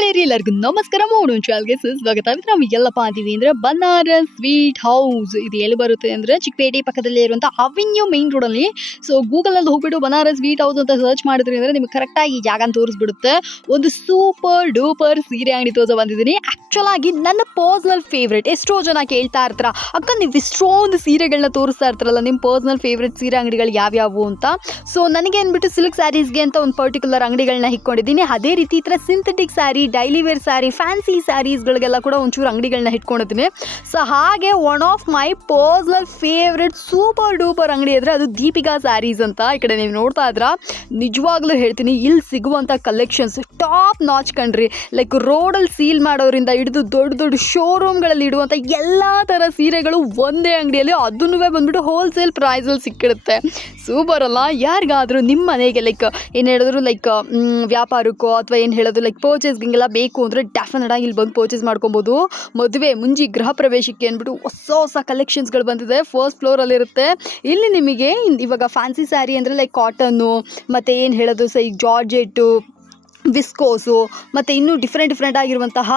ಗೆಳೆಯರಿ ಎಲ್ಲರಿಗೂ ನಮಸ್ಕಾರ. ಮೂಡು ಚಾಲ್ಗೆ ಸ್ವಾಗತ ನಾವು ಎಲ್ಲಪ್ಪ ಅಂತೀವಿ ಅಂದ್ರೆ ಬನಾರಸ್ ಸ್ವೀಟ್ ಹೌಸ್ ಇದು ಎಲ್ಲಿ ಬರುತ್ತೆ ಅಂದ್ರೆ ಚಿಕ್ಕಪೇಟೆ ಪಕ್ಕದಲ್ಲೇ ಇರುವಂಥ ಅವಿನ್ಯೂ ಮೈನ್ ರೋಡಲ್ಲಿ ಸೊ ಗೂಗಲಲ್ಲಿ ಹೋಗ್ಬಿಟ್ಟು ಬನಾರಸ್ ಸ್ವೀಟ್ ಹೌಸ್ ಅಂತ ಸರ್ಚ್ ಮಾಡಿದ್ರಿ ಅಂದ್ರೆ ನಿಮ್ಗೆ ಕರೆಕ್ಟಾಗಿ ಈ ಜಾಗನ ತೋರಿಸ್ಬಿಡುತ್ತೆ. ಒಂದು ಸೂಪರ್ ಡೂಪರ್ ಸೀರೆ ಅಂಗಡಿ ತೋರಿಸ ಬಂದಿದ್ದೀನಿ. ಆ್ಯಕ್ಚುಲ್ ಆಗಿ ನನ್ನ ಪರ್ಸ್ನಲ್ ಫೇವ್ರೇಟ್ ಎಷ್ಟೋ ಜನ ಕೇಳ್ತಾ ಇರ್ತಾರ, ಅಕ್ಕ, ನೀವು ಇಷ್ಟೊಂದು ಸೀರೆಗಳನ್ನ ತೋರಿಸ್ತಾ ಇರ್ತಾರಲ್ಲ ನಿಮ್ಮ ಪರ್ಸ್ನಲ್ ಫೇವ್ರೇಟ್ ಸೀರೆ ಅಂಗಡಿಗಳು ಯಾವ್ಯಾವು ಅಂತ? ಸೊ ನನಗೆ ಅಂದ್ಬಿಟ್ಟು ಸಿಲ್ಕ್ ಸ್ಯಾರೀಸ್ಗೆ ಅಂತ ಒಂದು ಪರ್ಟಿಕ್ಯುಲರ್ ಅಂಗಡಿಗಳನ್ನ ಇಟ್ಕೊಂಡಿದ್ದೀನಿ ಅದೇ ರೀತಿ ಈ synthetic saree daily wear saree fancy ಸ್ಯಾರೀಸ್ಗಳಿಗೆಲ್ಲ ಕೂಡ ಒಂಚೂರು ಅಂಗಡಿಗಳನ್ನ ಇಟ್ಕೊಂಡಿದ್ದೀನಿ. ಸೊ ಹಾಗೆ one of my personal favourite super duper ಅಂಗಡಿ ಅಂದರೆ ಅದು ದೀಪಿಕಾ ಸ್ಯಾರೀಸ್ ಅಂತ. ಈ ಕಡೆ ನೀವು ನೋಡ್ತಾ ಇದ್ರ ನಿಜವಾಗ್ಲೂ ಹೇಳ್ತೀನಿ, ಇಲ್ಲಿ ಸಿಗುವಂಥ ಕಲೆಕ್ಷನ್ಸ್ ಟಾಪ್ ನಾಚ್ ಕಣ್ರಿ. ಲೈಕ್ ರೋಡಲ್ಲಿ ಸೀಲ್ ಮಾಡೋರಿಂದ ಹಿಡಿದು ದೊಡ್ಡ ದೊಡ್ಡ ಶೋರೂಮ್ಗಳಲ್ಲಿ ಇಡುವಂಥ ಎಲ್ಲ ಥರ ಸೀರೆಗಳು ಒಂದೇ ಅಂಗಡಿಯಲ್ಲಿ ಅದನ್ನು ಬಂದ್ಬಿಟ್ಟು ಹೋಲ್ಸೇಲ್ ಪ್ರೈಸಲ್ಲಿ ಸಿಕ್ಕಿಡುತ್ತೆ ಸೂಪರ್ ಅಲ್ಲ? ಯಾರಿಗಾದರೂ ನಿಮ್ಮ ಮನೆಗೆ ಲೈಕ್ ಏನು ಹೇಳಿದ್ರು ಲೈಕ್ ವ್ಯಾಪಾರಕ್ಕೋ ಅಥವಾ ಏನು ಹೇಳೋದು ಲೈಕ್ ಪರ್ಚೇಸ್ಗಿಂಗೆಲ್ಲ ಬೇಕು ಅಂದರೆ ಡೆಫಿನೆಟ್ ಆಗಿ ಇಲ್ಲಿ ಬಂದು ಪರ್ಚೇಸ್ ಮಾಡ್ಕೊಬೋದು. ಮದುವೆ, ಮುಂಜಿ ಗೃಹ ಪ್ರವೇಶಕ್ಕೆ ಅಂದ್ಬಿಟ್ಟು ಹೊಸ ಹೊಸ ಕಲೆಕ್ಷನ್ಸ್ಗಳು ಬಂದಿದೆ. ಫಸ್ಟ್ ಫ್ಲೋರಲ್ಲಿರುತ್ತೆ ಇಲ್ಲಿ ನಿಮಗೆ ಇವಾಗ ಫ್ಯಾನ್ಸಿ ಸ್ಯಾರಿ ಅಂದರೆ ಲೈಕ್ ಕಾಟನ್ನು ಮತ್ತು ಏನು ಹೇಳೋದು ಸೈ ಜಾರ್ಜೆಟ್ಟು ವಿಸ್ಕೋಸು ಮತ್ತು ಇನ್ನೂ ಡಿಫ್ರೆಂಟ್ ಡಿಫ್ರೆಂಟ್ ಆಗಿರುವಂತಹ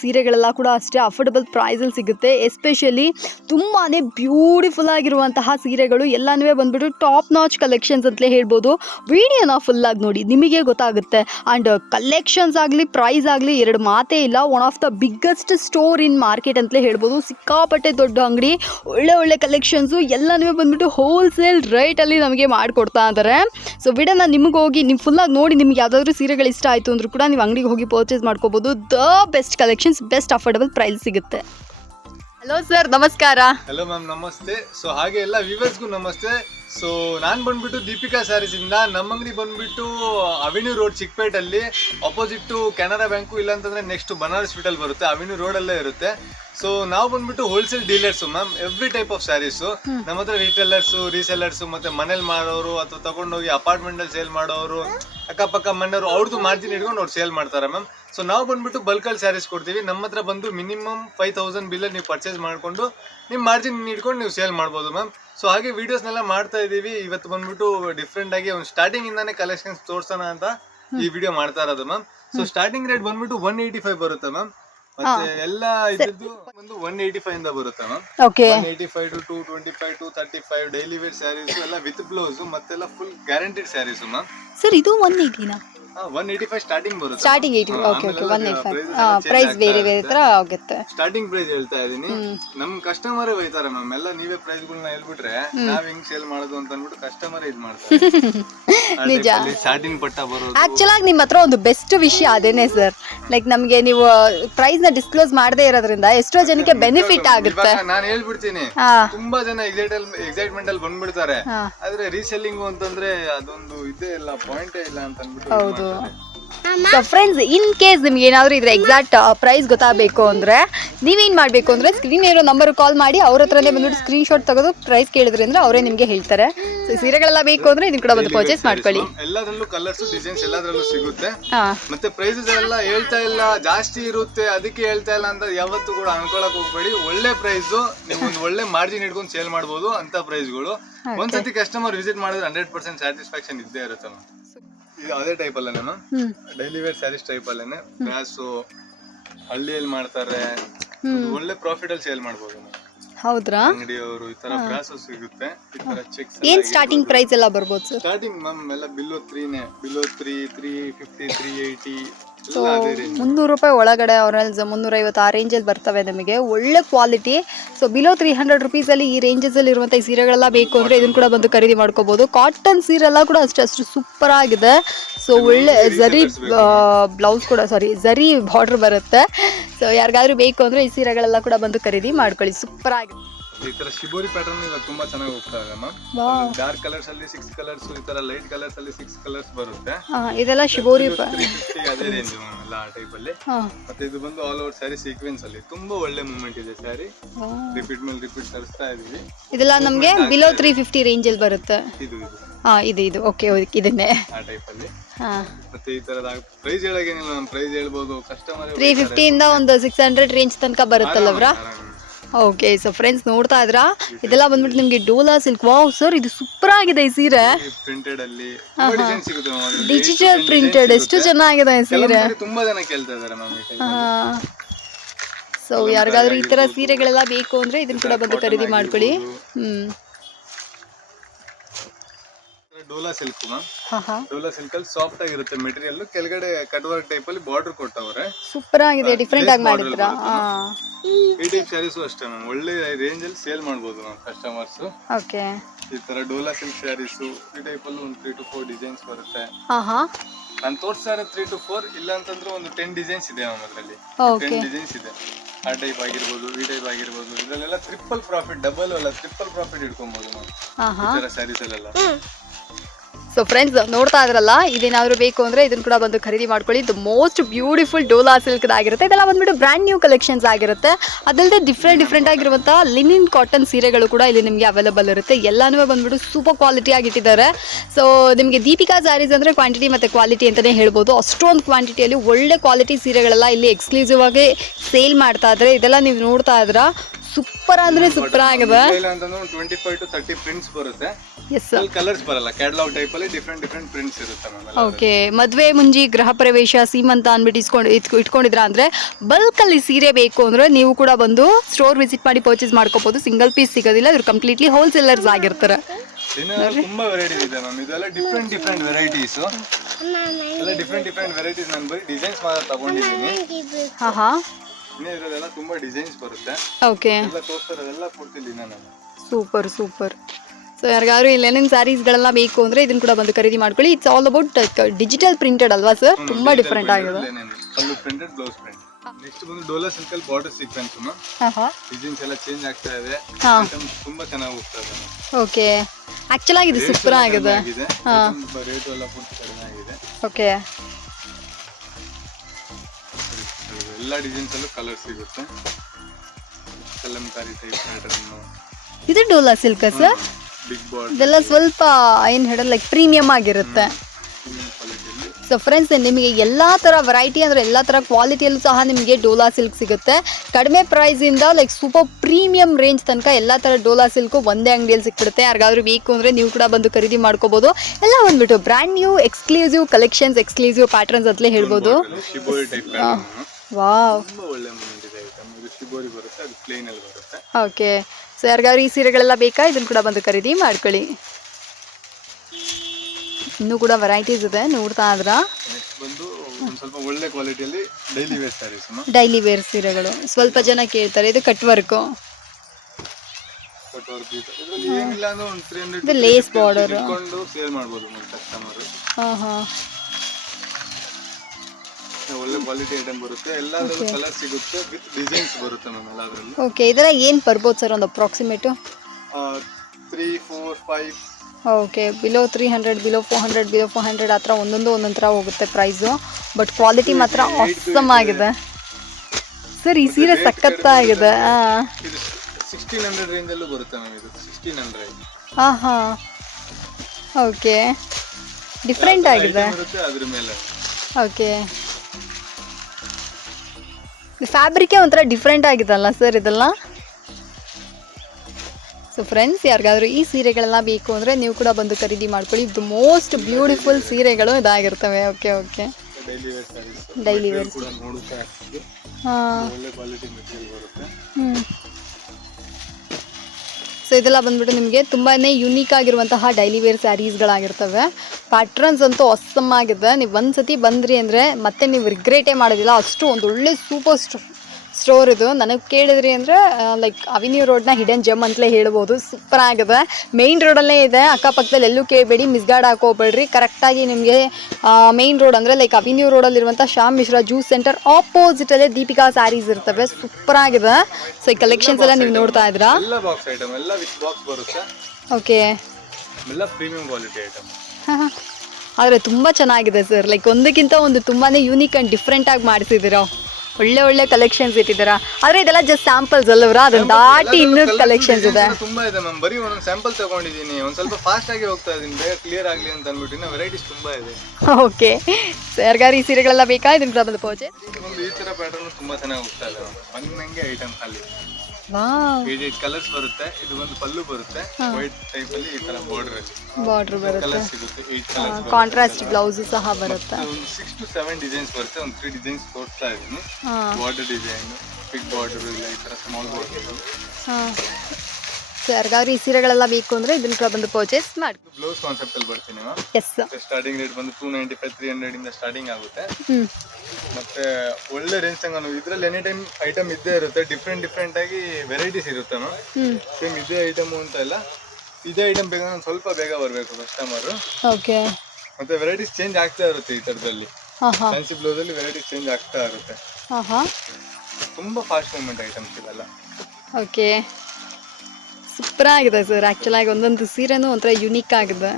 ಸೀರೆಗಳೆಲ್ಲ ಕೂಡ ಅಷ್ಟೇ ಅಫೋರ್ಡಬಲ್ ಪ್ರೈಸಲ್ಲಿ ಸಿಗುತ್ತೆ. ಎಸ್ಪೆಷಲಿ ತುಂಬಾ ಬ್ಯೂಟಿಫುಲ್ ಆಗಿರುವಂತಹ ಸೀರೆಗಳು ಎಲ್ಲನೂ ಬಂದ್ಬಿಟ್ಟು ಟಾಪ್ ನಾಚ್ ಕಲೆಕ್ಷನ್ಸ್ ಅಂತಲೇ ಹೇಳ್ಬೋದು. ವೀಡಿಯೋನ ಫುಲ್ಲಾಗಿ ನೋಡಿ, ನಿಮಗೆ ಗೊತ್ತಾಗುತ್ತೆ. ಆ್ಯಂಡ್ ಕಲೆಕ್ಷನ್ಸ್ ಆಗಲಿ ಪ್ರೈಸ್ ಆಗಲಿ ಎರಡು ಮಾತೇ ಇಲ್ಲ. One of the biggest store in market ಅಂತಲೇ ಹೇಳ್ಬೋದು. ಸಿಕ್ಕಾಪಟ್ಟೆ ದೊಡ್ಡ ಅಂಗಡಿ, ಒಳ್ಳೆ ಒಳ್ಳೆ ಕಲೆಕ್ಷನ್ಸು ಎಲ್ಲನೂ ಬಂದ್ಬಿಟ್ಟು ಹೋಲ್ಸೇಲ್ ರೇಟಲ್ಲಿ ನಮಗೆ ಮಾಡಿಕೊಡ್ತಾ ಇದ್ದಾರೆ ಸೊ ವಿಡಿಯೋನ ನಿಮಗೋಗಿ ನಿಮ್ಮ ಫುಲ್ಲಾಗಿ ನೋಡಿ, ನಿಮ್ಗೆ ಯಾವುದಾದ್ರೂ ಸೀರೆಗಳು ಇಷ್ಟ ಆಯಿತು ಅಂದರೂ ಕೂಡ ನೀವು ಅಂಗಡಿಗೆ ಹೋಗಿ ಪರ್ಚೇಸ್ ಮಾಡ್ಕೋಬೋದು. The best collections best affordable price ಸಿಗುತ್ತೆ. ಹಲೋ ಸರ್ ನಮಸ್ಕಾರ. ಹಲೋ ಮ್ಯಾಮ್ ನಮಸ್ತೆ. ಸೊ ಹಾಗೆ ಎಲ್ಲ ವ್ಯೂವರ್ಸ್ಗೂ ನಮಸ್ತೆ. ಸೊ ನಾನು ಬಂದ್ಬಿಟ್ಟು ದೀಪಿಕಾ ಸ್ಯಾರೀಸ್ ಇಂದ ನಮ್ಮ ಅಂಗಡಿ ಬಂದ್ಬಿಟ್ಟು ಅವೆನ್ಯೂ ರೋಡ್ ಚಿಕ್ಕಪೇಟಲ್ಲಿ ಅಪೋಸಿಟ್ ಟು ಕೆನರಾ ಬ್ಯಾಂಕು ಇಲ್ಲಾಂತಂದ್ರೆ ನೆಕ್ಸ್ಟ್ ಬನಾರಸ್ ಸ್ವೀಟಲ್ಲಿ ಬರುತ್ತೆ. ಅವೆನ್ಯೂ ರೋಡಲ್ಲೇ ಇರುತ್ತೆ. ಸೊ ನಾವು ಬಂದ್ಬಿಟ್ಟು wholesale dealers ma'am every type of sarees ನಮ್ಮ ಹತ್ರ ರಿಟೇಲರ್ಸು ರೀಸೆಲ್ಲರ್ಸು ಮತ್ತೆ ಮನೇಲಿ ಮಾರೋರು ಅಥವಾ ತಗೊಂಡೋಗಿ ಅಪಾರ್ಟ್ಮೆಂಟಲ್ಲಿ ಸೇಲ್ ಮಾಡೋರು ಅಕ್ಕಪಕ್ಕ ಮನೆಯವರು ಅವ್ರದ್ದು ಮಾರ್ಜಿನ್ ಇಟ್ಕೊಂಡು ಅವ್ರು ಸೇಲ್ ಮಾಡ್ತಾರೆ ಮ್ಯಾಮ್ ಸೊ ನಾವು ಬಂದ್ಬಿಟ್ಟು ಬಲ್ಕಲ್ಲಿ ಸ್ಯಾರೀಸ್ ಕೊಡ್ತೀವಿ. ನಮ್ಮ ಹತ್ರ ಬಂದು ಮಿನಿಮಮ್ ಫೈವ್ ತೌಸಂಡ್ ಬಿಲ್ಲರ್ ನೀವು ಪರ್ಚೇಸ್ ಮಾಡಿಕೊಂಡು ನಿಮ್ಮ ಮಾರ್ಜಿನ್ ಇಟ್ಕೊಂಡು ನೀವು ಸೇಲ್ ಮಾಡ್ಬೋದು ಮ್ಯಾಮ್ ಸೊ ಹಾಗೆ ವಿಡಿಯೋಸ್ನೆಲ್ಲ ಮಾಡ್ತಾ ಇದ್ದೀವಿ ಇವತ್ತು ಬಂದ್ಬಿಟ್ಟು ಡಿಫ್ರೆಂಟ್ ಆಗಿ ಒಂದು ಸ್ಟಾರ್ಟಿಂಗ್ ಇಂದಾನೆ ಕಲೆಕ್ಷನ್ಸ್ ತೋರ್ಸೋಣ ಅಂತ ಈ ವಿಡಿಯೋ ಮಾಡ್ತಾ ಇರೋದು ಮ್ಯಾಮ್ ಸೊ ಸ್ಟಾರ್ಟಿಂಗ್ ರೇಟ್ ಬಂದ್ಬಿಟ್ಟು ಒನ್ ಏಯ್ಟಿ ಫೈವ್ ಬರುತ್ತೆ ಮ್ಯಾಮ್ ಮತ್ತೆ ಎಲ್ಲ ಇದ್ರದ್ದು ಒಂದು ಒನ್ ಏಯ್ಟಿ ಫೈವ್ ಇಂದ ಬರುತ್ತೆ okay eighty five to two twenty five to thirty five daily wear sarees ಎಲ್ಲ ವಿತ್ ಬ್ಲೌಸ್ ಮತ್ತೆಲ್ಲ full guaranteed sarees ma'am sir ಇದು ಒನ್ ಏಯ್ಟಿನಾ ಒನ್ ಏಯ್ಟಿ ಫೈವ್ ಸ್ಟಾರ್ಟಿಂಗ್ ಬರುತ್ತೆ. Starting eighty okay okay one eight five price ಬೇರೆ ಬೇರೆ ಥರ ಆಗುತ್ತೆ. Starting price ಹೇಳ್ತಾ ಇದ್ದೀನಿ ನಮ್ ಕಸ್ಟಮರ್ ಬೈತಾರೆ ಮ್ಯಾಮ್ ಎಲ್ಲ ನೀವೇ ಪ್ರೈಸ್ ಗಳನ್ನ ಹೇಳ್ಬಿಟ್ರೆ ನಾವ್ ಹೆಂಗ್ ಸೇಲ್ ಮಾಡೋದು ಅಂತ ಅಂದ್ಬಿಟ್ಟು ಕಸ್ಟಮರ್ ಇದು ಮಾಡ್ತಾರೆ. ಸ್ಟಾರ್ಟಿಂಗ್ ಪಟ್ಟ ಬರೋದು. ಆ್ಯಕ್ಚುಲಾಗಿ ನಿಮ್ಮ ಹತ್ರ ಒಂದು ಬೆಸ್ಟ್ ವಿಷಯ ಅದೇನೆ ಸರ್ ಲೈಕ್ ನಮಗೆ ನೀವು ಪ್ರೈಸ್ನ ಡಿಸ್ಕ್ಲೋಸ್ ಮಾಡದೇ ಇರೋದ್ರಿಂದ ಎಷ್ಟೋ ಜನಕ್ಕೆ ಬೆನಿಫಿಟ್ ಆಗುತ್ತೆ. ನಾನು ಹೇಳ್ಬಿಡ್ತೀನಿ. ತುಂಬಾ ಜನ ಎಕ್ಸೈಟ್ ಎಕ್ಸೈಟ್ಮೆಂಟ್ ಅಲ್ಲಿ ಬಂದ್ಬಿಡ್ತಾರೆ. ಹಾ. ಆದ್ರೆ ರೀಸೆಲ್ಲಿಂಗ್ ಅಂತಂದ್ರೆ ಅದೊಂದು ಇದೇ ಇಲ್ಲ ಪಾಯಿಂಟ್ ಇಲ್ಲ ಅಂತ ಅಂದ್ಬಿಟ್ಟು ಹೌದು. ಸೊ ಫ್ರೆಂಡ್ಸ್ ಇನ್ ಕೇಸ್ ನಿಮ್ಗೆ ಏನಾದರೂ ಇದ್ರೆ ಎಕ್ಸಾಕ್ಟ್ ಪ್ರೈಸ್ ಗೊತ್ತಾಗಬೇಕು ಅಂದರೆ ನೀವೇನು ಮಾಡಬೇಕು ಅಂದರೆ ಸ್ಕ್ರೀನ್ ಇರೋ ನಂಬರ್ ಕಾಲ್ ಮಾಡಿ ಅವ್ರ ಹತ್ರನೇ ಬಂದ್ಬಿಟ್ಟು ಸ್ಕ್ರೀನ್ ಶಾಟ್ ತೆಗೆದು ಪ್ರೈಸ್ ಕೇಳಿದ್ರಿ ಅಂದರೆ ಅವರೇ ನಿಮಗೆ ಹೇಳ್ತಾರೆ. ಸೊ ಸೀರೆಗಳೆಲ್ಲ ಬೇಕು ಅಂದರೆ ಇದನ್ನ ಕೂಡ ಬಂದು ಪರ್ಚೇಸ್ ಮಾಡ್ಕೊಳ್ಳಿ. ಎಲ್ಲದರಲ್ಲೂ ಕಲರ್ಸ್ ಡಿಸೈನ್ಸ್ ಎಲ್ಲದರಲ್ಲೂ ಸಿಗುತ್ತೆ. ಮತ್ತೆ ಪ್ರೈಸಸ್ ಎಲ್ಲ ಹೇಳ್ತಾ ಇಲ್ಲ ಜಾಸ್ತಿ ಇರುತ್ತೆ ಅದಕ್ಕೆ ಹೇಳ್ತಾ ಇಲ್ಲ ಅಂತ ಯಾವತ್ತೂ ಕೂಡ ಅನ್ಕೊಳಕ್ ಹೋಗ್ಬೇಡಿ. ಒಳ್ಳೆ ಪ್ರೈಸ್ ನೀವು ಒಂದು ಒಳ್ಳೆ ಮಾರ್ಜಿನ್ ಇಟ್ಕೊಂಡು ಸೇಲ್ ಮಾಡ್ಬೋದು ಅಂತ ಪ್ರೈಸ್ಗಳು ಒಂದ್ಸತಿ ಕಸ್ಟಮರ್ ವಿಸಿಟ್ ಮಾಡಿದ್ರೆ ಹಂಡ್ರೆಡ್ ಪರ್ಸೆಂಟ್ ಸ್ಯಾಟಿಸ್ಫ್ಯಾಕ್ಷನ್ ಇದ್ದೇ ಇರುತ್ತೆ ಇದು ಅದೇ ಟೈಪ್ ಅಲ್ಲೇ ma'am daily wear sarees type ಅಲ್ಲೇನೆ? ಗ್ಯಾಸು ಹಳ್ಳಿಯಲ್ಲಿ ಮಾಡ್ತಾರೆ. ಒಳ್ಳೆ ಪ್ರಾಫಿಟ್ ಅಲ್ಲಿ ಸೇಲ್ ಮಾಡ್ಬೋದು ma'am. ಹೌದ್ರಾ? ಅಂಗಡಿಯವರು ಈ ತರ ಬ್ರಾಸು ಸಿಗುತ್ತೆ. ಈ ತರ ಚೆಕ್ಸ್ ಏನು ಸ್ಟಾರ್ಟಿಂಗ್ ಪ್ರೈಸ್ ಎಲ್ಲ ಬರ್ಬೋದು ಸರ್ ಸ್ಟಾರ್ಟಿಂಗ್ ಮ್ಯಾಮ್ ಎಲ್ಲ below ತ್ರೀನೇ below three three fifty three eighty ಅದೇ ಮುನ್ನೂರು ರೂಪಾಯಿ ಒಳಗಡೆ ಅವ್ರಲ್ಲಿ ಮುನ್ನೂರೈವತ್ತು ಆ ರೇಂಜಲ್ಲಿ ಬರ್ತವೆ ನಮಗೆ. ಒಳ್ಳೆ quality so below three hundred ರುಪೀಸಲ್ಲಿ ಈ ರೇಂಜಸಲ್ಲಿ ಇರುವಂಥ ಈ ಸೀರೆಗಳೆಲ್ಲ ಬೇಕು ಅಂದರೆ ಇದನ್ನು ಕೂಡ ಬಂದು ಖರೀದಿ ಮಾಡ್ಕೋಬೋದು. ಕಾಟನ್ ಸೀರೆ ಎಲ್ಲ ಕೂಡ ಅಷ್ಟು ಅಷ್ಟು ಸೂಪರ್ ಆಗಿದೆ. ಸೊ ಒಳ್ಳೆ ಝರಿ ಬ್ಲೌಸ್ ಕೂಡ ಸಾರಿ ಝರಿ ಬಾರ್ಡ್ರ್ ಬರುತ್ತೆ. ಸೊ ಯಾರಿಗಾದ್ರೂ ಬೇಕು ಅಂದರೆ ಈ ಸೀರೆಗಳೆಲ್ಲ ಕೂಡ ಬಂದು ಖರೀದಿ ಮಾಡ್ಕೊಳ್ಳಿ. ಸೂಪರ್ ಆಗಿದೆ ಈ ತರ ಶಿಬೋರಿ ಪ್ಯಾಟರ್ನ್ ಇವಾಗ ತುಂಬಾ ಚೆನ್ನಾಗಿ ಹೋಗ್ತಾ ಇದೆ ಮ್ಯಾಮ್ ಡಾರ್ಕ್ ಕಲರ್ಸ್ ಅಲ್ಲಿ ಸಿಕ್ಸ್ ಕಲರ್ಸ್ ಈ ತರ ಲೈಟ್ ಕಲರ್ಸ್ ಅಲ್ಲಿ ಸಿಕ್ಸ್ ಕಲರ್ಸ್ ಬರುತ್ತೆ. ಇದೆಲ್ಲ ಶಿಬೋರಿ ಅದೇ ರೇಂಜ್ ಮ್ಯಾಮ್ ಎಲ್ಲ ಆ ಟೈಪ್ ಅಲ್ಲಿ. ಮತ್ತೆ ಇದು ಬಂದು ಆಲ್ ಓವರ್ ಸ್ಯಾರಿ ಸೀಕ್ವೆನ್ಸ್ ಅಲ್ಲಿ. ತುಂಬಾ ಒಳ್ಳೆ ಮೂಮೆಂಟ್ ಇದೆ ಸ್ಯಾರಿ ರಿಪೀಟ್ ಮೇಲೆ ರಿಪೀಟ್ ತರಿಸ್ತಾ ಇದೀವಿ. ಇದೆಲ್ಲ ನಮಗೆ ಬಿಲೋ ತ್ರೀ ಫಿಫ್ಟಿ ರೇಂಜ್ ಅಲ್ಲಿ ಬರುತ್ತೆ. ಇದು ಇದು. ಹಾಂ ಇದು ಇದು. ಓಕೆ ಇದನ್ನೇ. ಆ ಟೈಪ್ ಅಲ್ಲಿ. ಹಾಂ. ಮತ್ತೆ ಈ ತರದ ಪ್ರೈಸ್ ಹೇಳೋಕೆ ಪ್ರೈಸ್ ಹೇಳ್ಬೋದು ಕಸ್ಟಮರ್ ತ್ರೀ ಫಿಫ್ಟಿಯಿಂದ ಒಂದು ಸಿಕ್ಸ್ ಹಂಡ್ರೆಡ್ ರೇಂಜ್ ತನಕ ಬರುತ್ತಲ್ಲ ಬ್ರಾ? ಓಕೆ ಸೊ ಫ್ರೆಂಡ್ಸ್ ನೋಡ್ತಾ ಇದ್ರಾ? ಇದೆಲ್ಲ ಬಂದ್ಬಿಟ್ಟು ನಿಮಗೆ ಡೋಲಾ ಸಿಲ್ಕ್ ವಾವ್ ಸರ್ ಇದು ಸೂಪರ್ ಆಗಿದೆ ಈ ಸೀರೆ. ಡಿಜಿಟಲ್ ಪ್ರಿಂಟೆಡ್ ಎಷ್ಟು ಚೆನ್ನಾಗಿದೆ ಈ ಸೀರೆ. ತುಂಬಾ ಜನ ಕೇಳ್ತಾ type ಸೊ ಯಾರಿಗಾದ್ರೂ ಈ ತರ ಸೀರೆಗಳೆಲ್ಲ ಬೇಕು ಅಂದ್ರೆ ಇದನ್ನ ಕೂಡ ಬಂದು ಖರೀದಿ ಮಾಡ್ಕೊಳ್ಳಿ. ಹ್ಮ್. Dola silk ma'am. Dola silk ಅಲ್ಲಿ ಸಾಫ್ಟ್ ಆಗಿರುತ್ತೆ ಮೆಟೀರಿಯಲ್ ಕೆಳಗಡೆ ಕಟ್ ವರ್ಕ್ ಟೈಪ್ ಅಲ್ಲಿ ಬಾರ್ಡರ್ ಕೊಟ್ಟವ್ರೆ. ಸೂಪರ್ ಆಗಿದೆ ಡಿಫರೆಂಟ್ ಆಗಿ ಮಾಡಿದ್ರಾ? ಈ ಟೈಪ್ ಸ್ಯಾರೀಸು ಅಷ್ಟೇ ಮ್ಯಾಮ್. ಒಳ್ಳೆ ರೇಂಜ್ ಅಲ್ಲಿ ಸೇಲ್ ಮಾಡಬಹುದು ಮ್ಯಾಮ್ ಕಸ್ಟಮರ್ಸ್ ಓಕೆ ಈ ತರ ಡೋಲಾ ಸಿಲ್ಕ್ ಸ್ಯಾರೀಸ್ ಈ ಟೈಪ್ ಅಲ್ಲಿ ಒಂದು ತ್ರೀ ಟು ಫೋರ್ ಡಿಸೈನ್ಸ್ ಬರುತ್ತೆ. ನಾನು ತೋರಿಸ್ತಾ ಇರೋ ತ್ರೀ ಟು ಫೋರ್ ಇಲ್ಲ ಅಂತಂದ್ರೆ ಒಂದು ಟೆನ್ ಡಿಸೈನ್ಸ್ ಇದೆ ಮ್ಯಾಮ್ ಅದರಲ್ಲಿ. ಓಕೆ ಟೆನ್ ಡಿಸೈನ್ಸ್ ಇದೆ. ಆ ಟೈಪ್ ಆಗಿರ್ಬೋದು ಈ ಟೈಪ್ ಆಗಿರ್ಬೋದು ಇದರಲ್ಲೆಲ್ಲ ಟ್ರಿಪಲ್ ಪ್ರಾಫಿಟ್ ಡಬಲ್ ಅಲ್ಲ ಟ್ರಿಪಲ್ ಪ್ರಾಫಿಟ್ ಇಟ್ಕೊಬಹುದು ಮ್ಯಾಮ್. ಈ ತರ ಸ್ಯಾರೀಸ್ ಅಲ್ಲೆಲ್ಲ. ಸೊ ಫ್ರೆಂಡ್ಸ್ ನೋಡ್ತಾ ಇದ್ರಲ್ಲ, ಇದೇನಾದ್ರು ಬೇಕು ಅಂದ್ರೆ ಇದನ್ನ ಕೂಡ ಬಂದು ಖರೀದಿ ಮಾಡ್ಕೊಳ್ಳಿ. ಇದು ಮೋಸ್ಟ್ ಬ್ಯೂಟಿಫುಲ್ ಡೋಲಾ ಸಿಲ್ಕ್ ಆಗಿರುತ್ತೆ ಇದೆಲ್ಲ ಬಂದ್ಬಿಟ್ಟು ಬ್ರ್ಯಾಂಡ್ ನ್ಯೂ ಕಲೆಕ್ಷನ್ಸ್ ಆಗಿರುತ್ತೆ. ಅದಲ್ಲದೆ ಡಿಫ್ರೆಂಟ್ ಡಿಫ್ರೆಂಟ್ ಆಗಿರುವಂಥ ಲಿನಿನ್ ಕಾಟನ್ ಸೀರೆಗಳು ಕೂಡ ಇಲ್ಲಿ ನಿಮಗೆ ಅವೈಲೇಬಲ್ ಇರುತ್ತೆ. ಎಲ್ಲನೂ ಬಂದ್ಬಿಟ್ಟು ಸೂಪರ್ ಕ್ವಾಲಿಟಿ ಆಗಿಟ್ಟಿದ್ದಾರೆ. ಸೊ ನಿಮಗೆ ದೀಪಿಕಾ ಸ್ಯಾರೀಸ್ ಅಂದರೆ ಕ್ವಾಂಟಿಟಿ ಮತ್ತು ಕ್ವಾಲಿಟಿ ಅಂತಲೇ ಹೇಳ್ಬೋದು. ಅಷ್ಟೊಂದು ಕ್ವಾಂಟಿಟಿಯಲ್ಲಿ ಒಳ್ಳೆ ಕ್ವಾಲಿಟಿ ಸೀರೆಗಳೆಲ್ಲ ಇಲ್ಲಿ ಎಕ್ಸ್ಕ್ಲೂಸಿವ್ ಆಗಿ ಸೇಲ್ ಮಾಡ್ತಾ ಇದ್ದಾರೆ ಇದೆಲ್ಲ ನೀವು ನೋಡ್ತಾ ಇದ್ರ? ಸೂಪರ್ ಅಂದ್ರೆ ಸೂಪರ್ ಆಗಿದೆ. ಇಲ್ಲ ಅಂತಂದ್ರೆ ಒಂದು twenty five to thirty prints ಬರುತ್ತೆ ಎಸ್ ಕಲರ್ಸ್ ಬರಲ್ಲ ಕ್ಯಾಟಲಾಗ್ ಟೈಪ್ ಅಲ್ಲಿ ಡಿಫ್ರೆಂಟ್ ಡಿಫ್ರೆಂಟ್ ಪ್ರಿಂಟ್ಸ್ ಇರುತ್ತೆ ಮ್ಯಾಮ್ ಓಕೆ ಮದುವೆ ಮುಂಜಿ ಗೃಹ ಪ್ರವೇಶ ಸೀಮಂತ ಅಂದ್ಬಿಟ್ಟು ಇಸ್ಕೊಂಡು ಇಟ್ಕೊಂಡಿದ್ರ ಅಂದ್ರೆ ಬಲ್ಕ್ ಅಲ್ಲಿ ಸೀರೆ ಬೇಕು ಅಂದ್ರೆ ನೀವು ಕೂಡ ಬಂದು ಸ್ಟೋರ್ ವಿಸಿಟ್ ಮಾಡಿ ಪರ್ಚೇಸ್ ಮಾಡ್ಕೋಬಹುದು ಸಿಂಗಲ್ ಪೀಸ್ ಸಿಗೋದಿಲ್ಲ ಇವ್ರು ಕಂಪ್ಲೀಟ್ಲಿ ಹೋಲ್ಸೇಲರ್ಸ್ ಆಗಿರ್ತಾರೆ. ತುಂಬಾ ವೆರೈಟಿ ಇದೆ ಮ್ಯಾಮ್ ಇದೆಲ್ಲ ಡಿಫ್ರೆಂಟ್ ಡಿಫ್ರೆಂಟ್ ವೆರೈಟೀಸ್ ಎಲ್ಲ ಡಿಫ್ರೆಂಟ್ ಡಿಫ್ರೆಂಟ್ ವೆರೈಟೀಸ್ ನಾನು ಬರೀ ಡಿಸೈನ್ಸ್ ಮಾತ್ರ ತಗೊಂಡಿದ್ದೀನಿ. ಹಾ ಹಾಂ. ಇನ್ನೇ ಇರೋದೆಲ್ಲ ತುಂಬಾ ಡಿಸೈನ್ಸ್ ಬರುತ್ತೆ. ಓಕೆ ಎಲ್ಲ ತೋರಿಸ್ತಾರದೆಲ್ಲ ಕೊಡ್ತಿಲ್ಲ ನಾನು. ಸೂಪರ್ ಸೂಪರ್ ಸೊ ಯಾರಿಗಾದ್ರು ಈ ಲೆನಿನ್ ಸ್ಯಾರೀಸ್ಗಳೆಲ್ಲ ಬೇಕು ಅಂದರೆ ಇದನ್ನು ಕೂಡ ಬಂದು ಖರೀದಿ ಮಾಡ್ಕೊಳ್ಳಿ. It's all about digital printed ಅಲ್ವಾ ಸರ್ ತುಂಬ ಡಿಫ್ರೆಂಟ್ ಆಗಿದೆ. Pallu printed blouse print next ಬಂದು ಡೋಲಾ ಸಿಲ್ಕ್ ಅಲ್ಲಿ ಬಾರ್ಡರ್ ಸೀಕ್ವೆನ್ಸ್ ಡಿಸೈನ್ಸ್ ಎಲ್ಲ ಚೇಂಜ್ ಆಗ್ತಾ ಇದೆ. ತುಂಬಾ ಚೆನ್ನಾಗಿ ಹೋಗ್ತಾ ಇದೆ. ಓಕೆ ಆ್ಯಕ್ಚುಲ್ ಆಗಿದೆ. ಸೂಪರ್ ಆಗಿದೆ. ರೇಟ್ ಎಲ್ಲ ಫುಲ್ ಕಡಿಮೆ ಆಗಿದೆ. ಓಕೆ ಎಲ್ಲ ಡಿಸೈನ್ಸ್ ಅಲ್ಲೂ ಕಲರ್ ಸಿಗುತ್ತೆ. ಕಲಂಕಾರಿ ಟೈಪ್ ಪ್ಯಾಟರ್ನ್ ಇದು Dola silk sir? Big border ಇದೆಲ್ಲ ಸ್ವಲ್ಪ ಏನು ಹೇಳೋದು ಲೈಕ್ ಪ್ರೀಮಿಯಮ್ ಆಗಿರುತ್ತೆ. ಕ್ವಾಲಿಟಿಯಲ್ಲಿ ಸೊ ಫ್ರೆಂಡ್ಸ್ ನಿಮಗೆ ಎಲ್ಲ ಥರ ವೆರೈಟಿ ಅಂದರೆ ಎಲ್ಲ ಥರ ಕ್ವಾಲಿಟಿಯಲ್ಲೂ ಸಹ ನಿಮಗೆ ಡೋಲಾ ಸಿಲ್ಕ್ ಸಿಗುತ್ತೆ. ಕಡಿಮೆ ಪ್ರೈಸಿಂದ ಲೈಕ್ ಸೂಪರ್ ಪ್ರೀಮಿಯಂ ರೇಂಜ್ ತನಕ ಎಲ್ಲ ಥರ ಡೋಲಾ ಸಿಲ್ಕು ಒಂದೇ ಅಂಗಡಿಯಲ್ಲಿ ಸಿಕ್ಬಿಡುತ್ತೆ. ಯಾರಿಗಾದ್ರೂ ಬೇಕು ಅಂದರೆ ನೀವು ಕೂಡ ಬಂದು ಖರೀದಿ ಮಾಡ್ಕೋಬೋದು. ಎಲ್ಲ ಬಂದುಬಿಟ್ಟು brand new exclusive collections exclusive patterns ಅಂತಲೇ ಹೇಳ್ಬೋದು. Type wow. ತುಂಬಾ ಒಳ್ಳೆ ಮೂಮೆಂಟ್ ಇದೆ ಐಟಮ್ ಇದು ಶಿಬೋರಿ ಬರುತ್ತೆ ಅದು ಪ್ಲೇನ್ ಅಲ್ಲಿ ಬರುತ್ತೆ. ಓಕೆ. ಸೊ ಯಾರಿಗಾದ್ರೂ ಈ ಸೀರೆಗಳೆಲ್ಲ ಬೇಕಾ? ಇದನ್ನು ಕೂಡ ಬಂದು ಖರೀದಿ ಮಾಡ್ಕೊಳ್ಳಿ. ಇನ್ನೂ ಕೂಡ ವೆರೈಟೀಸ್ ಇದೆ ನೋಡ್ತಾ ಇದ್ರ? ನೆಕ್ಸ್ಟ್ ಬಂದು ಒಂದು ಸ್ವಲ್ಪ ಒಳ್ಳೆ ಕ್ವಾಲಿಟಿಯಲ್ಲಿ daily wear sarees daily wear ಸೀರೆಗಳು. ಸ್ವಲ್ಪ ಜನ ಕೇಳ್ತಾರೆ ಇದು cut work lace border sale ಮಾಡ್ಬೋದು ಕಸ್ಟಮರ್ ಹಾಂ ಹಾಂ ಒಳ್ಳೆ ಕ್ವಾಲಿಟಿ ಐಟಮ್ ಬರುತ್ತೆ. ಎಲ್ಲದರಲ್ಲೂ ಕಲರ್ ಸಿಗುತ್ತೆ ವಿತ್ ಡಿಸೈನ್ಸ್ ಬರುತ್ತೆ ಮ್ಯಾಮ್ ಎಲ್ಲದರಲ್ಲಿ. ಓಕೆ ಇದೆಲ್ಲ ಏನು ಬರ್ಬೋದು ಸರ್ ಒಂದು approximate three four five okay below three hundred below four hundred below four hundred ಆ ಥರ ಒಂದೊಂದು ಒಂದೊಂದು ಥರ ಹೋಗುತ್ತೆ ಪ್ರೈಸು ಬಟ್ ಕ್ವಾಲಿಟಿ ಮಾತ್ರ awesome ಆಗಿದೆ. ಸರ್ ಈ ಸೀರೆ ಸಖತ್ತಾಗಿದೆ. ಹಾಂ ಸಿಕ್ಸ್ಟೀನ್ ಹಂಡ್ರೆಡ್ ರೇಂಜಲ್ಲೂ ಬರುತ್ತೆ ಮ್ಯಾಮ್ ಇದು. ಸಿಕ್ಸ್ಟೀನ್ ಹಂಡ್ರೆಡ್ ಹಾಂ ಹಾಂ ಓಕೆ ಡಿಫ್ರೆಂಟ್ ಆಗಿದೆ. ಅದ್ರ ಮೇಲೆ. ಓಕೆ ಫ್ಯಾಬ್ರಿಕೇ ಒಂಥರ ಡಿಫ್ರೆಂಟ್ ಆಗಿದಲ್ಲ ಸರ್ ಇದೆಲ್ಲ? ಸೊ ಫ್ರೆಂಡ್ಸ್ ಯಾರಿಗಾದರೂ ಈ ಸೀರೆಗಳೆಲ್ಲ ಬೇಕು ಅಂದರೆ ನೀವು ಕೂಡ ಬಂದು ಖರೀದಿ ಮಾಡ್ಕೊಳ್ಳಿ. ಇದು ಮೋಸ್ಟ್ ಬ್ಯೂಟಿಫುಲ್ ಸೀರೆಗಳು ಇದಾಗಿರ್ತವೆ. Okay okay daily wear. ಹಾಂ. ಇದೆಲ್ಲ ಬಂದ್ಬಿಟ್ಟು ನಿಮಗೆ ತುಂಬಾ ಯುನೀಕ್ ಆಗಿರುವಂತಹ ಡೈಲಿ ವೇರ್ ಸ್ಯಾರೀಸ್ಗಳಾಗಿರ್ತವೆ ಪ್ಯಾಟ್ರನ್ಸ್ ಅಂತೂ ಆಗಿದೆ. ನೀವು ಒಂದು ಸತಿ ಬಂದ್ರಿ ಅಂದರೆ ಮತ್ತೆ ನೀವು ರಿಗ್ರೆಟೇ ಮಾಡೋದಿಲ್ಲ. ಅಷ್ಟು ಒಂದು ಒಳ್ಳೆ ಸೂಪರ್ ಸ್ಟೋ ಸ್ಟೋರ್ ಇದು. ನನಗೆ ಕೇಳಿದ್ರಿ ಅಂದ್ರೆ ಲೈಕ್ ಅವಿನ್ಯೂ ರೋಡ್ನ ಹಿಡನ್ ಜಮ್ ಅಂತಲೇ ಹೇಳ್ಬೋದು. ಸೂಪರ್ ಆಗಿದೆ. ಮೇಯ್ನ್ ರೋಡಲ್ಲೇ ಇದೆ. ಅಕ್ಕಪಕ್ಕದಲ್ಲಿ ಎಲ್ಲೂ ಕೇಳಬೇಡಿ. ಮಿಸ್ಗಾರ್ಡ್ ಹಾಕೋಬೇಡ್ರಿ. ಕರೆಕ್ಟಾಗಿ ನಿಮಗೆ ಮೇಯ್ನ್ ರೋಡ್ ಅಂದರೆ ಲೈಕ್ ಅವಿನ್ಯೂ ರೋಡಲ್ಲಿರುವಂಥ ಶ್ಯಾಮ್ ಮಿಶ್ರಾ ಜ್ಯೂಸ್ ಸೆಂಟರ್ ಆಪೋಸಿಟಲ್ಲೇ ದೀಪಿಕಾ ಸ್ಯಾರೀಸ್ ಇರ್ತವೆ. ಸೂಪರ್ ಆಗಿದೆ. ಸೊ ಈ ಕಲೆಕ್ಷನ್ಸ್ ಎಲ್ಲ ನೀವು ನೋಡ್ತಾ ಬರುತ್ತೆ. ಓಕೆ ಆದರೆ ತುಂಬ ಚೆನ್ನಾಗಿದೆ ಸರ್ ಲೈಕ್ ಒಂದಕ್ಕಿಂತ ಒಂದು ತುಂಬಾ ಯೂನಿಕ್ ಆ್ಯಂಡ್ ಡಿಫ್ರೆಂಟಾಗಿ ಮಾಡಿಸಿದ್ದೀರಾ? ಒಳ್ಳೆ ಒಳ್ಳೆ ಕಲೆಕ್ಷನ್ಸ್ ಇಟ್ಟಿದ್ದೀರಾ? ಆದ್ರೆ ಇದೆಲ್ಲ ಜಸ್ಟ್ ಸ್ಯಾಂಪಲ್ಸ್ ಅಲ್ಲವ್ರಾ ಅದನ್ನ ದಾಟಿ ಇನ್ನೂ ಕಲೆಕ್ಷನ್ಸ್ ಇದೆ ತುಂಬಾ ಇದೆ ಮ್ಯಾಮ್ ಬರೀ ಒಂದೊಂದು ಸ್ಯಾಂಪಲ್ ತಗೊಂಡಿದ್ದೀನಿ. ಒಂದ್ ಸ್ವಲ್ಪ ಫಾಸ್ಟ್ ಆಗಿ ಹೋಗ್ತಾ ಇದೀನಿ ಬೇಗ ಕ್ಲಿಯರ್ ಆಗಲಿ ಅಂತ ಅಂದ್ಬಿಟ್ಟು ಇನ್ನ ವೆರೈಟೀಸ್ ತುಂಬಾ ಇದೆ. ಓಕೆ ಸರ್ಗಾರಿ ಸೀರೆಗಳೆಲ್ಲ ಬೇಕಾ? ಇದನ್ನ ಬಂದು ಪೋಚೆ ಈ ತರ ಪ್ಯಾಟರ್ನ್ ತುಂಬಾ ಚೆನ್ನಾಗಿ ಹೋಗ್ತಾ ಇದೆ. ಹಂಗೆ ಐಟಮ್ ಅಲ್ಲಿ. ಕಲರ್ಸ್ ಬರುತ್ತೆ ಇದು ಒಂದು ಪಲ್ಲು ಬರುತ್ತೆ ವೈಟ್ ಟೈಪ್ ಅಲ್ಲಿ ಈ ತರ ಬಾರ್ಡರ್ ಅಲ್ಲಿ. ಬಾರ್ಡರ್ ಬರುತ್ತೆ. ಕಲರ್ ಸಿಗುತ್ತೆ ಏಟ್ ಕಲರ್ಸ್ ಕಾಂಟ್ರಾಸ್ಟ್ ಬ್ಲೌಸ್ ಸಹ ಬರುತ್ತೆ. ಒಂದು ಸಿಕ್ಸ್ ಟು ಸೆವೆನ್ ಡಿಸೈನ್ಸ್ ಬರುತ್ತೆ ಒಂದು ತ್ರೀ ಡಿಸೈನ್ಸ್ ತೋರಿಸ್ತಾ ಇದೀನಿ ಬಾರ್ಡರ್ ಡಿಸೈನ್ ಬಿಗ್ ಬಾರ್ಡರ್ ಇಲ್ಲ ಈ ತರ ಸ್ಮಾಲ್ ಬಾರ್ಡರ್ ಸೊ ಯಾರಿಗಾದ್ರೂ ಈ ಸೀರೆಗಳೆಲ್ಲ ಬೇಕು ಅಂದ್ರೆ ಇದನ್ನ ಕೂಡ ಬಂದು ಪರ್ಚೇಸ್ ಮಾಡಿ. ಬ್ಲೌಸ್ ಕಾನ್ಸೆಪ್ಟ್ ಅಲ್ಲಿ ಬರ್ತೀನಿ ಮ್ಯಾಮ್ ಎಸ್ ಸ್ಟಾರ್ಟಿಂಗ್ ರೇಟ್ ಬಂದು two ninety five three hundred ಇಂದ ಸ್ಟಾರ್ಟಿಂಗ್ ಆಗುತ್ತೆ. ಮತ್ತೆ ಒಳ್ಳೆ ರೇಂಜ್ ಸಂಗನು ಇದ್ರಲ್ಲಿ ಎನಿ ಟೈಮ್ ಐಟಮ್ ಇದ್ದೇ ಇರುತ್ತೆ ಡಿಫ್ರೆಂಟ್ ಡಿಫ್ರೆಂಟ್ ಆಗಿ ವೆರೈಟೀಸ್ ಇರುತ್ತೆ ಮ್ಯಾಮ್. ಸೇಮ್ ಇದೇ ಐಟಮ್ ಅಂತ ಇಲ್ಲ. ಇದೇ ಐಟಮ್ ಒಂದು ಸ್ವಲ್ಪ ಬೇಗ ಬರಬೇಕು ಕಸ್ಟಮರ್ ಓಕೆ ಮತ್ತೆ ವೆರೈಟೀಸ್ ಚೇಂಜ್ ಆಗ್ತಾ ಇರುತ್ತೆ ಈ ಥರದಲ್ಲಿ. ಫ್ಯಾನ್ಸಿ ಬ್ಲೌಸ್ ಅಲ್ಲಿ ವೆರೈಟೀಸ್ ಚೇಂಜ್ ಆಗ್ತಾ ಇರುತ್ತೆ. ತುಂಬಾ ಫಾಸ್ಟ್ ಮೂವ್ಮೆಂಟ್ ಐಟಮ್ಸ್ ಇದೆಲ್ಲ ಓಕೆ ಸೂಪರ್ ಆಗಿದೆ ಸರ್. ಆ್ಯಕ್ಚುಲಾಗಿ ಒಂದೊಂದು ಸೀರೆನೂ ಒಂಥರ ಯುನೀಕ್ ಆಗಿದೆ.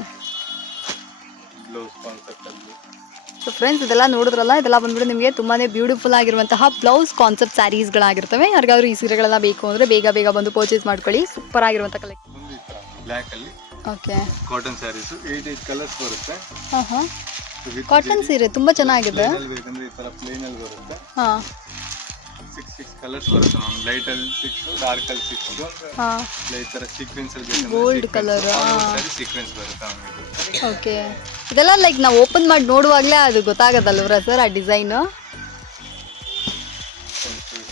ಸೊ ಫ್ರೆಂಡ್ಸ್ ಇದೆಲ್ಲ ನೋಡಿದ್ರಲ್ಲ ಇದೆಲ್ಲ ಬಂದ್ಬಿಟ್ಟು ನಿಮಗೆ ತುಂಬಾ ಬ್ಯೂಟಿಫುಲ್ ಆಗಿರುವಂತಹ ಬ್ಲೌಸ್ ಕಾನ್ಸೆಪ್ಟ್ ಸ್ಯಾರೀಸ್ಗಳಾಗಿರ್ತವೆ ಯಾರಿಗಾದ್ರೂ ಈ ಸೀರೆಗಳೆಲ್ಲ ಬೇಕು ಅಂದರೆ ಬೇಗ ಬೇಗ ಬಂದು ಪರ್ಚೇಸ್ ಮಾಡ್ಕೊಳ್ಳಿ. ಸೂಪರ್ ಆಗಿರುವಂಥ ಕಲೆಕ್ಷನ್ ಅಲ್ಲಿ ಓಕೆ ಕಾಟನ್ ಸ್ಯಾರೀಸು ಕಲರ್ಸ್ ಬರುತ್ತೆ. ಹಾಂ ಹಾಂ ಕಾಟನ್ ಸೀರೆ ತುಂಬ ಚೆನ್ನಾಗಿದೆ. ಬೇಕಂದ್ರೆ ಈ ತರ ಪ್ಲೇನ್ ಅಲ್ಲಿ ಬರುತ್ತೆ. ಹಾಂ. ಕಲರ್ಸ್ ಬರುತ್ತೆ ಮ್ಯಾಮ್ ಲೈಟ್ ಅಲ್ಲಿ ಸಿಕ್ಸ್ ಡಾರ್ಕ್ ಅಲ್ಲಿ ಸಿಕ್ಸ್ ಲೈಟ್ ತರ ಸೀಕ್ವೆನ್ಸ್ ಅಲ್ಲಿ ಗೋಲ್ಡ್ ಕಲರ್ ಆ. ಸೀಕ್ವೆನ್ಸ್ ಬರುತ್ತೆ ಮ್ಯಾಮ್ ಇದು. ಓಕೆ ಇದೆಲ್ಲ ಲೈಕ್ ನಾವು ಓಪನ್ ಮಾಡಿ ನೋಡುವಾಗಲೇ ಅದು ಗೊತ್ತಾಗೋದಲ್ವ್ರ ಸರ್ ಆ ಡಿಸೈನು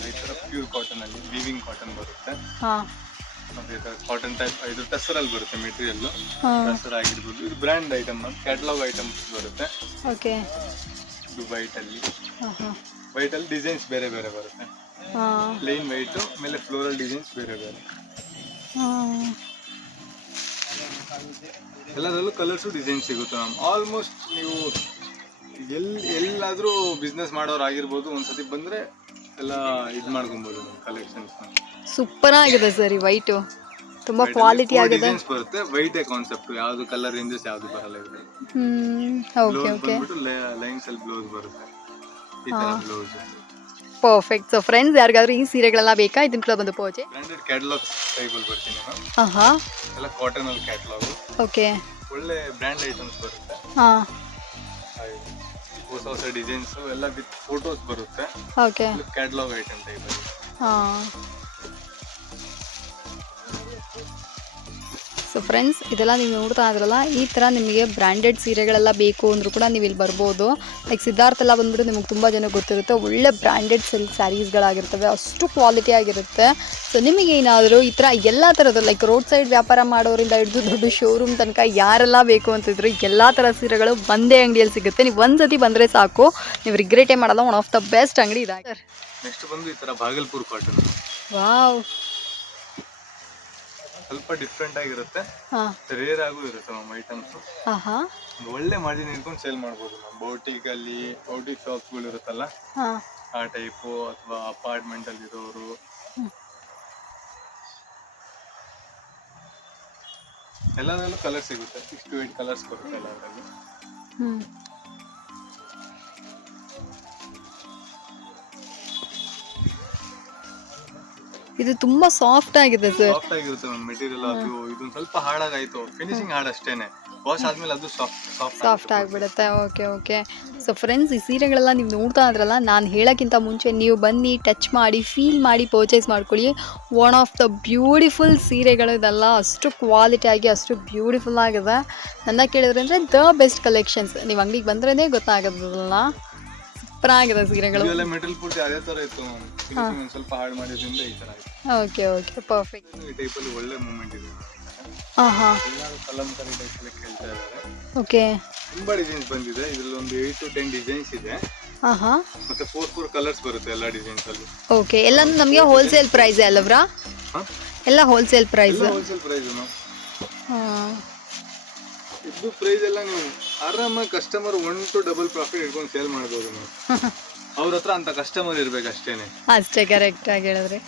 ಈ ತರ ಪ್ಯೂರ್ ಕಾಟನ್ ಅಲ್ಲಿ ವೀವಿಂಗ್ ಕಾಟನ್ ಬರುತ್ತೆ. ಹಾಂ. ಮತ್ತೆ ಈ ತರ ಕಾಟನ್ ಟೈಪ್ ಇದು ಟಸರ್ ಅಲ್ಲಿ ಬರುತ್ತೆ ಮೆಟೀರಿಯಲ್ ಹಾಂ. ಟಸರ್ ಆಗಿರ್ಬೋದು. ಇದು ಬ್ರ್ಯಾಂಡ್ ಐಟಮ್ ಕ್ಯಾಟಲಾಗ್ ಐಟಮ್ಸ್ ಬರುತ್ತೆ. ಓಕೆ ಇದು ವೈಟ್ ಅಲ್ಲಿ. ಹಾಂ ಹಾಂ. ವೈಟ್ ಅಲ್ಲಿ ಡಿಸೈನ್ಸ್ ಬೇರೆ ಬೇರೆ ಬರುತ್ತೆ. ಪ್ಲೇನ್ ವೈಟ್ ಮೇಲೆ ಫ್ಲೋರಲ್ ಡಿಸೈನ್ಸ್ ಬೇರೆ ಬೇರೆ. ಎಲ್ಲದರಲ್ಲೂ ಕಲರ್ಸು ಡಿಸೈನ್ ಸಿಗುತ್ತೆ ಮ್ಯಾಮ್ ಆಲ್ಮೋಸ್ಟ್ ನೀವು ಎಲ್ಲಿ ಎಲ್ಲಾದರೂ ಬಿಸ್ನೆಸ್ ಮಾಡೋರು ಆಗಿರ್ಬೋದು ಒಂದ್ಸತಿ ಬಂದರೆ ಎಲ್ಲ ಇದು ಮಾಡ್ಕೊಬೋದು ಕಲೆಕ್ಷನ್ಸ್ ಸೂಪರ್ ಆಗಿದೆ ಸರ್ ಈ ವೈಟು ತುಂಬ ಕ್ವಾಲಿಟಿ ಆಗಿದೆ. ಡಿಸೈನ್ಸ್ ಬರುತ್ತೆ. ವೈಟೇ ಕಾನ್ಸೆಪ್ಟ್ ಯಾವುದು ಕಲರ್ ರೇಂಜಸ್ ಯಾವುದು ಬರಲ್ಲ ಇದೆ ಹ್ಮ್ ಓಕೆ ಓಕೆ ಲೈನ್ಸ್ ಅಲ್ಲಿ ಬ್ಲೌಸ್ ಬರುತ್ತೆ. ಈ ತರ ಬ್ಲೌಸ್ ಪರ್ಫೆಕ್ಟ್ ಸೊ ಫ್ರೆಂಡ್ಸ್ ಯಾರಿಗಾದ್ರೂ ಈ ಸೀರೆಗಳೆಲ್ಲ ಬೇಕಾ? ಇದನ್ನ ಕೂಡ ಬಂದು ಪೋಚೆ ಬ್ರ್ಯಾಂಡೆಡ್ ಕ್ಯಾಟಲಾಗ್ ಟೈಬಲ್ ಬರ್ತೀನಿ ಮ್ಯಾಮ್ ಹಾಂ ಹಾಂ ಎಲ್ಲ ಕಾಟನ್ ಅಲ್ಲಿ ಕ್ಯಾಟಲಾಗು ಓಕೆ ಒಳ್ಳೆ ಬ್ರ್ಯಾಂಡ್ ಐಟಮ್ಸ್ ಬರುತ್ತೆ. ಹಾಂ. ಹೊಸ ಹೊಸ ಡಿಸೈನ್ಸ್ ಎಲ್ಲ ವಿತ್ ಫೋಟೋಸ್ ಬರುತ್ತೆ. ಓಕೆ ಕ್ಯಾಟಲಾಗ್ ಐಟಮ್ ಟೈಪ್ ಹಾಂ. ಸೊ ಫ್ರೆಂಡ್ಸ್ ಇದೆಲ್ಲ ನೀವು ನೋಡ್ತಾ ಇದ್ರಲ್ಲ ಈ ಥರ ನಿಮಗೆ ಬ್ರ್ಯಾಂಡೆಡ್ ಸೀರೆಗಳೆಲ್ಲ ಬೇಕು ಅಂದರೂ ಕೂಡ ನೀವು ಇಲ್ಲಿ ಬರ್ಬೋದು. ಲೈಕ್ ಸಿದ್ಧಾರ್ಥ ಎಲ್ಲ ಬಂದ್ಬಿಟ್ಟು ನಿಮಗೆ ತುಂಬ ಜನ ಗೊತ್ತಿರುತ್ತೆ. ಒಳ್ಳೆ ಬ್ರ್ಯಾಂಡೆಡ್ ಸಿಲ್ಕ್ ಸ್ಯಾರೀಸ್ಗಳಾಗಿರ್ತವೆ ಅಷ್ಟು ಕ್ವಾಲಿಟಿ ಆಗಿರುತ್ತೆ. ಸೊ ನಿಮಗೇನಾದರೂ ಈ ಥರ ಎಲ್ಲ ಥರದ್ದು ಲೈಕ್ ರೋಡ್ ಸೈಡ್ ವ್ಯಾಪಾರ ಮಾಡೋರಿಂದ ಹಿಡಿದು ದೊಡ್ಡ ಶೋರೂಮ್ ತನಕ ಯಾರೆಲ್ಲ ಬೇಕು ಅಂತಿದ್ರು ಎಲ್ಲ ಥರ ಸೀರೆಗಳು ಒಂದೇ ಅಂಗಡಿಯಲ್ಲಿ ಸಿಗುತ್ತೆ. ನೀವು ಒಂದು ಸತಿ ಬಂದರೆ ಸಾಕು. ನೀವು ರಿಗ್ರೆಟೇ ಮಾಡಲ್ಲ. ಒನ್ ಆಫ್ ದ ಬೆಸ್ಟ್ ಅಂಗಡಿ ಇದೆ ಸರ್ ನೆಕ್ಸ್ಟ್ ಬಂದು ಈ ತರ ಬಾಗಲ್ಪುರ್ ಕಾಟನ್ ವಾವ್ ಸ್ವಲ್ಪ ಡಿಫ್ರೆಂಟ್ ಆಗಿರುತ್ತೆ. ರೇರ್ ಆಗು ಇರುತ್ತೆ ಮ್ಯಾಮ್ ಐಟಮ್ಸ್ ಒಳ್ಳೆ ಮಾರ್ಜಿನ್ ಇಟ್ಕೊಂಡು ಸೇಲ್ ಮಾಡ್ಬೋದು. ಮ್ಯಾಮ್ ಬೋಟಿಕ್ ಅಲ್ಲಿ ಬೋಟಿಕ್ ಶಾಪ್ಸ್ಗಳು ಇರುತ್ತಲ್ಲ ಆ ಟೈಪು ಅಥವಾ ಅಪಾರ್ಟ್ಮೆಂಟ್ ಅಲ್ಲಿ ಇರೋರು. ಎಲ್ಲದರಲ್ಲೂ ಕಲರ್ ಸಿಗುತ್ತೆ. ಸಿಕ್ಸ್ ಟು ಏಟ್ ಕಲರ್ಸ್ ಬರುತ್ತೆ ಎಲ್ಲದರಲ್ಲಿ. ಇದು ತುಂಬಾ ಸಾಫ್ಟ್ ಆಗಿದೆ ಸರ್ ಸಾಫ್ಟ್ ಆಗಿರುತ್ತೆ ಮ್ಯಾಮ್ ಮೆಟೀರಿಯಲ್ ಅದು ಇದೊಂದು ಸ್ವಲ್ಪ ಹಾಳಾಗಾಯ್ತು. ಫಿನಿಶಿಂಗ್ ಹಾರ್ಡ್ ಅಷ್ಟೇನೆ. ವಾಶ್ ಆದ್ಮೇಲೆ ಅದು ಸಾಫ್ಟ್ ಸಾಫ್ಟ್ ಸಾಫ್ಟ್ ಆಗಿಬಿಡುತ್ತೆ. ಓಕೆ ಓಕೆ ಸೊ ಫ್ರೆಂಡ್ಸ್ ಈ ಸೀರೆಗಳೆಲ್ಲ ನೀವು ನೋಡ್ತಾ ಇದ್ರಲ್ಲ ನಾನು ಹೇಳೋಕ್ಕಿಂತ ಮುಂಚೆ ನೀವು ಬನ್ನಿ ಟಚ್ ಮಾಡಿ ಫೀಲ್ ಮಾಡಿ ಪರ್ಚೇಸ್ ಮಾಡ್ಕೊಳ್ಳಿ. ಒನ್ ಆಫ್ ದ ಬ್ಯೂಟಿಫುಲ್ ಸೀರೆಗಳು ಇದೆಲ್ಲ ಅಷ್ಟು ಕ್ವಾಲಿಟಿ ಆಗಿ ಅಷ್ಟು ಬ್ಯೂಟಿಫುಲ್ ಆಗಿದೆ. ನನ್ನ ಕೇಳಿದ್ರೆ ಅಂದರೆ ದ ಬೆಸ್ಟ್ ಕಲೆಕ್ಷನ್ಸ್ ನೀವು ಅಂಗಡಿಗೆ ಬಂದ್ರೇ ಗೊತ್ತಾಗೋದಲ್ಲ ಆಗಿದೆ ಸೀರೆಗಳು ಇದೆಲ್ಲ ಮೆಟಲ್ ಪೂರ್ತಿ ಅದೇ ತರ ಇತ್ತು ಫಿನಿಶಿಂಗ್ ಒಂದು ಸ್ವಲ್ಪ ಹಾಳು ಮಾಡಿದ್ರಿಂದ ಈ ತರ ಆಯ್ತು. ಓಕೆ ಓಕೆ ಪರ್ಫೆಕ್ಟ್ ಈ ಟೈಪಲ್ಲಿ ಒಳ್ಳೆ ಮೂಮೆಂಟ್ ಇದೆ. ಹಾ ಹಾ ಎಲ್ಲರೂ ಟೈಪ್ ಅಲ್ಲಿ ಕೇಳ್ತಾ ಇದ್ದಾರೆ. ಓಕೆ ತುಂಬಾ ಡಿಸೈನ್ಸ್ ಬಂದಿದೆ. ಇದ್ರಲ್ಲಿ ಒಂದು ಏಟ್ ಟು ಟೆನ್ ಡಿಸೈನ್ಸ್ ಇದೆ. ಆಹಾ. ಹಾಂ ಮತ್ತೆ ಫೋರ್ ಫೋರ್ ಕಲರ್ಸ್ ಬರುತ್ತೆ ಎಲ್ಲ ಡಿಸೈನ್ಸ್ ಅಲ್ಲಿ. ಓಕೆ ಎಲ್ಲ ನಮಗೆ ಹೋಲ್ಸೇಲ್ ಪ್ರೈಸ್ ಅಲ್ಲವ್ರಾ? ಎಲ್ಲ ಹೋಲ್ಸೇಲ್ ಪ್ರೈಸ್ ಹೋಲ್ಸೇಲ್ ಪ್ರೈಸ್ ಹಾಂ. ಇದು ಪ್ರೈಸ್ ಎಲ್ಲ ನೀವು ಆರಾಮಾಗಿ customer one two double profit ಇಟ್ಕೊಂಡು ಸೇಲ್ ಮಾಡ್ಬೋದು ನೀವು. ಅವ್ರ ಹತ್ರ ಅಂತ ಕಸ್ಟಮರ್ ಇರ್ಬೇಕು ಅಷ್ಟೇನೆ ಅಷ್ಟೇ ಕರೆಕ್ಟಾಗಿ ಹೇಳಿದ್ರೆ.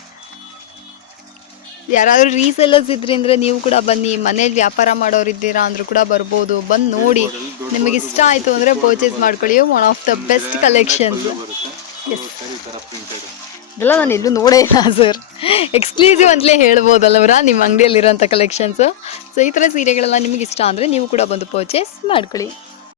ಯಾರಾದರೂ ರೀಸೆಲ್ಲರ್ಸ್ ಇದ್ರಿ ಅಂದ್ರೆ ನೀವು ಕೂಡ ಬನ್ನಿ ಮನೇಲಿ ವ್ಯಾಪಾರ ಮಾಡೋರು ಇದ್ದೀರಾ ಅಂದ್ರೂ ಕೂಡ ಬರ್ಬೋದು. ಬಂದು ನೋಡಿ ನಿಮಗೆ ಇಷ್ಟ ಆಯಿತು ಅಂದರೆ ಪರ್ಚೇಸ್ ಮಾಡ್ಕೊಳ್ಳಿ. One of the best collections ಇದೆಲ್ಲ ನಾನು ಎಲ್ಲೂ ನೋಡೇ ಇಲ್ಲ, ಸರ್. ಎಕ್ಸ್ಕ್ಲೂಸಿವ್ ಅಂತಲೇ ಹೇಳ್ಬೋದಲ್ಲವರ ನಿಮ್ಮ ಅಂಗಡಿಯಲ್ಲಿರೋಂಥ ಕಲೆಕ್ಷನ್ಸು ಸೊ ಈ ಥರ ಸೀರೆಗಳೆಲ್ಲ ನಿಮಗೆ ಇಷ್ಟ ಅಂದರೆ ನೀವು ಕೂಡ ಬಂದು ಪರ್ಚೇಸ್ ಮಾಡ್ಕೊಳ್ಳಿ.